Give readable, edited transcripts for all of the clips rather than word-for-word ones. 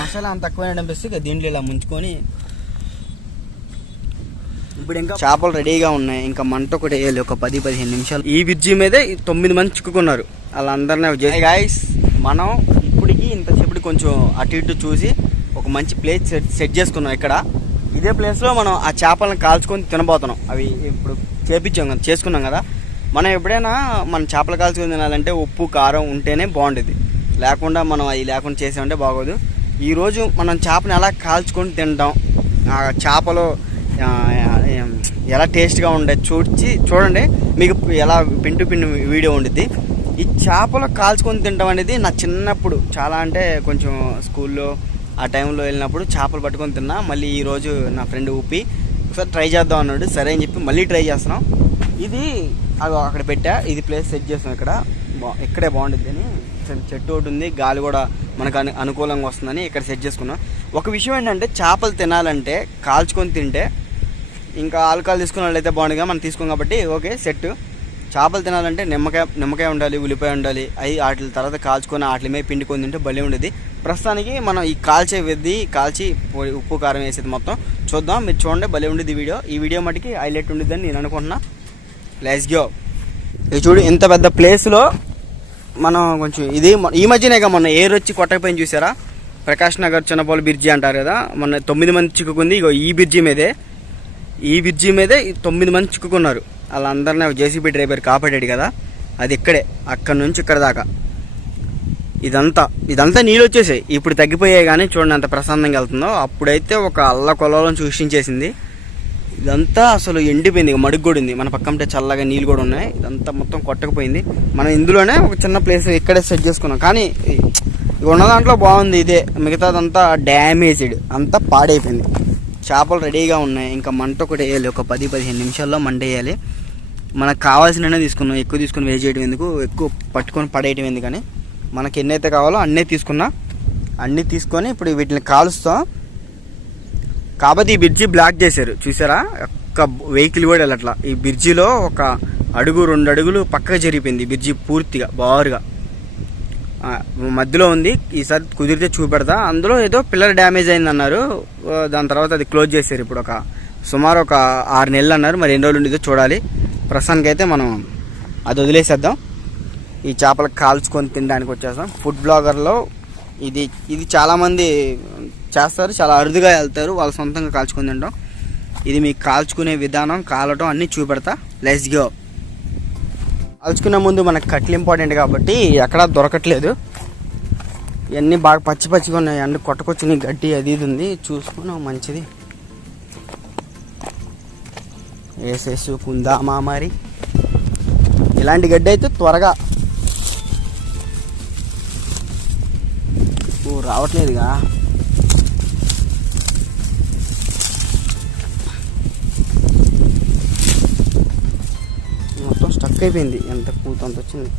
మసాలా అంత తక్కువ అనిపిస్తే దీంట్లో ఇలా ముంచుకొని ఇప్పుడు ఇంకా చేపలు రెడీగా ఉన్నాయి. ఇంకా మంట ఒకటి వేయాలి, ఒక 10-15 నిమిషాలు. ఈ బ్రిడ్జి మీదే 9 మంది చిక్కుకున్నారు. వాళ్ళందరినీ చేసి గాయస్ మనం ఇప్పటికి ఇంతసేపటికి కొంచెం అటు ఇటు చూసి ఒక మంచి ప్లేస్ సెట్ చేసుకున్నాం. ఇక్కడ ఇదే ప్లేస్లో మనం ఆ చేపలను కాల్చుకొని తినబోతున్నాం. అవి ఇప్పుడు చేసుకున్నాం కదా. మనం ఎప్పుడైనా మన చేపలు కాల్చుకొని తినాలంటే ఉప్పు కారం ఉంటేనే బాగుండేది, లేకుండా మనం అవి లేకుండా చేసామంటే బాగోదు. ఈరోజు మనం చేపను ఎలా కాల్చుకొని తింటాం, ఆ చేపలు ఎలా టేస్ట్గా ఉండే చూడండి. మీకు ఎలా పిండి వీడియో ఉండిద్ది. ఈ చేపలు కాల్చుకొని తినడం అనేది నా చిన్నప్పుడు చాలా, అంటే కొంచెం స్కూల్లో ఆ టైంలో వెళ్ళినప్పుడు చేపలు పట్టుకొని తిన్నా. మళ్ళీ ఈరోజు నా ఫ్రెండ్ ఊపి ఒకసారి ట్రై చేద్దాం అన్నాడు. సరే అని చెప్పి మళ్ళీ ట్రై చేస్తున్నాం. ఇది అక్కడ పెట్టా, ఇది ప్లేస్ సెట్ చేస్తాం. ఇక్కడే బాగుంటుంది అని చెట్టు ఒకటి ఉంది, గాలి కూడా మనకు అనుకూలంగా వస్తుందని ఇక్కడ సెట్ చేసుకున్నాం. ఒక విషయం ఏంటంటే చేపలు తినాలంటే కాల్చుకొని తింటే, ఇంకా ఆల్కహాల్ తీసుకున్న వాళ్ళైతే బాగుంటుంది, మనం తీసుకోం కాబట్టి ఓకే సెట్. చేపలు తినాలంటే నిమ్మకాయ ఉండాలి, ఉల్లిపాయ ఉండాలి. అవి వాటి తర్వాత కాల్చుకొని వాటి మీద పిండుకొని తింటే భలే ఉండేది. ప్రస్తుతానికి మనం ఈ కాల్చి ఉప్పు కారం వేసేది మొత్తం చూద్దాం. మీరు చూడండి, భలే ఉండేది వీడియో. ఈ వీడియో మటుకి హైలైట్ ఉండేదని నేను అనుకుంటున్నా. Let's go. ఇది చూడు, ఇంత పెద్ద ప్లేస్లో మనం కొంచెం ఇది ఈ మధ్యనేగా మొన్న ఎయిర్ వచ్చి కొట్టకపోయింది చూసారా, ప్రకాష్ నగర్ చిన్నపోల బ్రిడ్జి అంటారు కదా, మొన్న 9 మంది చిక్కుకుంది. ఇగో ఈ బ్రిడ్జి మీదే 9 మంది చిక్కుకున్నారు. వాళ్ళందరినీ జేసీబీ డ్రైవర్ కాపాడాడు కదా, అది ఇక్కడే, అక్కడి నుంచి ఇక్కడ దాకా ఇదంతా నీళ్ళు వచ్చేసాయి. ఇప్పుడు తగ్గిపోయాయి, కానీ చూడండి ఎంత ప్రశాంతంగా వెళ్తుందో. అప్పుడైతే ఒక అల్లకొల్లం సృష్టించేసింది. ఇదంతా అసలు ఎండిపోయింది, మడుగు కూడా ఉంది. మన పక్కంటే చల్లగా నీళ్ళు కూడా ఉన్నాయి. ఇదంతా మొత్తం కొట్టకపోయింది. మనం ఇందులోనే ఒక చిన్న ప్లేస్ ఇక్కడే సెట్ చేసుకున్నాం. కానీ ఉన్న దాంట్లో బాగుంది. ఇదే మిగతాదంతా డ్యామేజ్డ్, అంతా పాడైపోయింది. చేపలు రెడీగా ఉన్నాయి. ఇంకా మంట ఒకటి వేయాలి, ఒక 10-15 నిమిషాల్లో మంట వేయాలి. మనకు కావాల్సిననే తీసుకున్నాం. ఎక్కువ తీసుకుని వేస్ట్ చేయడం ఎందుకు, ఎక్కువ పట్టుకొని పడేయటం ఎందుకు అని మనకి ఎన్నైతే కావాలో అన్నీ తీసుకొని ఇప్పుడు వీటిని కాలుస్తాం. కాబట్టి ఈ బ్రిడ్జి బ్లాక్ చేశారు చూసారా, ఒక్క వెహికల్ కూడా వెళ్ళట్లా. ఈ బ్రిడ్జిలో ఒక 1-2 అడుగులు పక్కగా జరిగిపోయింది. బ్రిడ్జి పూర్తిగా బారుగా మధ్యలో ఉంది. ఈసారి కుదిరితే చూపెడతా. అందులో ఏదో పిల్లర్ డ్యామేజ్ అయింది అన్నారు. దాని తర్వాత అది క్లోజ్ చేశారు. ఇప్పుడు సుమారు ఒక 6 నెలలు అన్నారు. మరి ఎన్ని రోజులు ఉండేదో చూడాలి. ప్రస్తుతానికి అయితే మనం అది వదిలేసేద్దాం. ఈ చేపలు కాల్చుకొని తినడానికి వచ్చేస్తాం. ఫుడ్ బ్లాగర్లో ఇది చాలామంది చేస్తారు, చాలా అరుదుగా వెళ్తారు, వాళ్ళు సొంతంగా కాల్చుకొని తింటాం. ఇది మీకు కాల్చుకునే విధానం, కాలటం అన్నీ చూపెడతా. Let's go. కాల్చుకునే ముందు మనకు కట్లు ఇంపార్టెంట్ కాబట్టి ఎక్కడా దొరకట్లేదు. ఇవన్నీ బాగా పచ్చిగా ఉన్నాయి. అన్ని కొట్టకొచ్చిన గడ్డి అది ఇది ఉంది, చూసుకున్నాం మంచిది వేసేసుకుందామా. మరి ఇలాంటి గడ్డి అయితే త్వరగా రావట్లేదుగా. మొత్తం స్టక్ అయిపోయింది, ఎంత కూతంత వచ్చింది.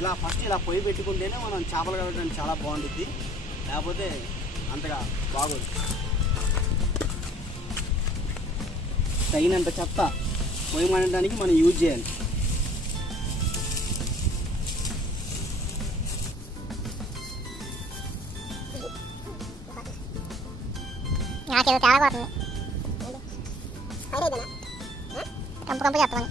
ఇలా ఫస్ట్ ఇలా పొయ్యి పెట్టుకుంటేనే మనం చేపలు కట్టడానికి చాలా బాగుంటుంది, లేకపోతే అంతగా బాగోదు. తగినంత చెత్త పొయ్యి మండడానికి మనం యూజ్ చేయాలి. కంపు చెప్తాను.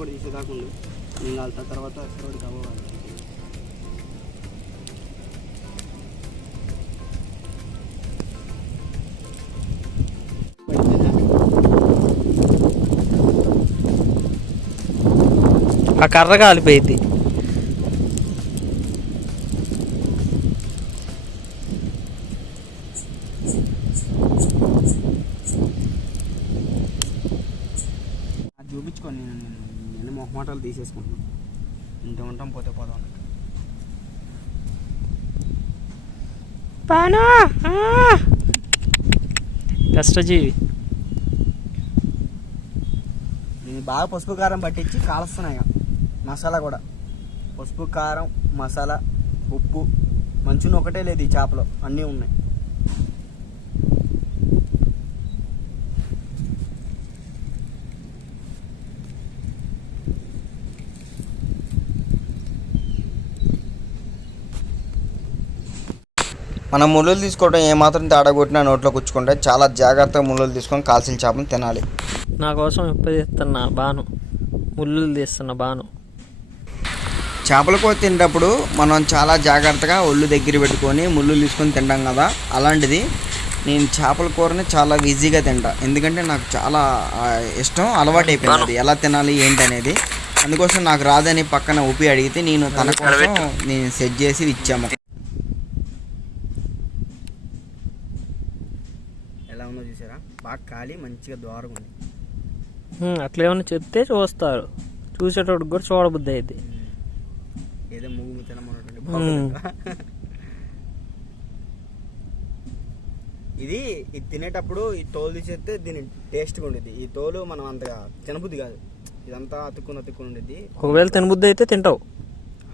కూడా తీసేదాకుండా నేను కాలుతా తర్వాత రోడ్డు అవ్వాలి. ఆ కర్ర కాలిపోయింది. చూపించుకొని నేను మొహమాటాలు తీసేసుకుంటున్నాను. ఇంటి ఉంటాం పోతే పోదాం. పాను కష్టజీవి. నేను బాగా పసుపు కారం పట్టించి కాలుస్తున్నాయి. మసాలా కూడా పసుపు కారం మసాలా ఉప్పు మంచుని ఒకటే లేదు ఈ చేపలో, అన్నీ ఉన్నాయి. మనం ముళ్ళులు తీసుకోవడం ఏమాత్రం తేడా కొట్టినా నోట్లో కూర్చుకుంటే చాలా జాగ్రత్తగా ముళ్ళులు తీసుకొని కాల్చిన చేపను తినాలి. నా కోసం ఎప్పుడు తీస్తున్నా బాను, ముళ్ళు తీస్తున్నా బాను. చేపల కూర తినేటప్పుడు మనం చాలా జాగ్రత్తగా ఒళ్ళు దగ్గర పెట్టుకొని ముళ్ళు తీసుకొని తింటాం కదా, అలాంటిది నేను చేపల కూరని చాలా ఈజీగా తింటా. ఎందుకంటే నాకు చాలా ఇష్టం, అలవాటు అయిపోయింది అది ఎలా తినాలి ఏంటి అనేది. అందుకోసం నాకు రాదని పక్కన ఊపి అడిగితే నేను తన కోసం నేను సెట్ చేసి ఇచ్చాము. ఎలా ఉందో చూసారా, బాగా కాలి మంచిగా ద్వారం ఉంది. అట్లా ఏమైనా చెప్తే చూస్తారు, చూసేటోడికి కూడా చూడబుద్ధి అయింది. ఏదో ముగ్గు తినమన్నటువంటి ఇది తినేటప్పుడు ఈ తోలు తీసేస్తే దీని టేస్ట్గా ఉండేది. ఈ తోలు మనం అంతగా తినబుద్ధి కాదు, ఇదంతా అతుక్కుని ఉండేది. ఒకవేళ తినబుద్ధి అయితే తింటావు,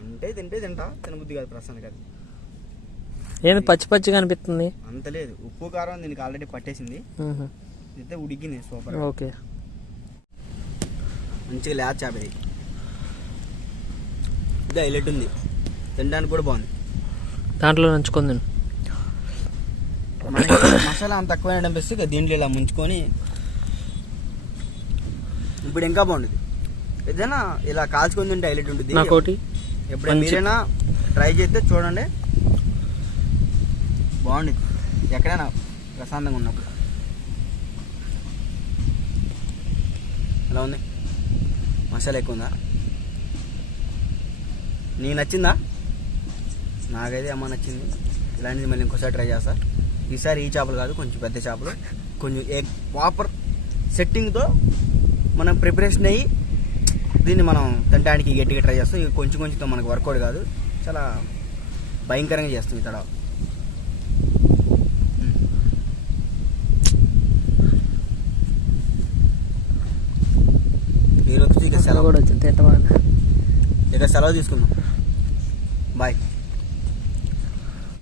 అంటే తింటా తినబుద్ధి కాదు ప్రస్తుతానికి. అది ఏంది పచ్చి పచ్చిగా అనిపిస్తుంది? అంత లేదు, ఉప్పు కారం దీనికి ఆల్రెడీ పట్టేసింది. అయితే ఉడికింది సూపర్. ఓకే, మంచిగా లేచ చేప ఇది. ఇది హైలైట్ ఉంది, తినడానికి కూడా బాగుంది. దాంట్లో నంచుకొని తిను. మనకి మసాలా అంత తక్కువ అనిపిస్తే దీంట్లో ఇలా ముంచుకొని ఇప్పుడు ఇంకా బాగుంటుంది. ఏదైనా ఇలా కాల్చుకొని తింటే హైలైట్ ఉంటుంది. నాకోటి ఎప్పుడైనా మీరైనా ట్రై చేస్తే చూడండి, బాగుంటుంది. ఎక్కడైనా ప్రశాంతంగా ఉన్నప్పుడు. ఎలా ఉంది? మసాలా ఎక్కువ ఉందా? నీకు నచ్చిందా? నాకైతే అమ్మ నచ్చింది. ఇలాంటిది మళ్ళీ ఇంకోసారి ట్రై చేస్తా. ఈసారి ఈ చేపలు కాదు, కొంచెం పెద్ద చేపలు, కొంచెం ప్రాపర్ సెట్టింగ్తో మనం ప్రిపరేషన్ అయ్యి దీన్ని మనం తినడానికి గట్టిగా ట్రై చేస్తాం. ఇక కొంచెం కొంచెంతో మనకు వర్కౌట్ కాదు, చాలా భయంకరంగా చేస్తాం ఇక్కడ. ఈరోజు ఇక సెలవు కూడా వచ్చింది, ఇక సెలవు తీసుకుందాం. బాయ్.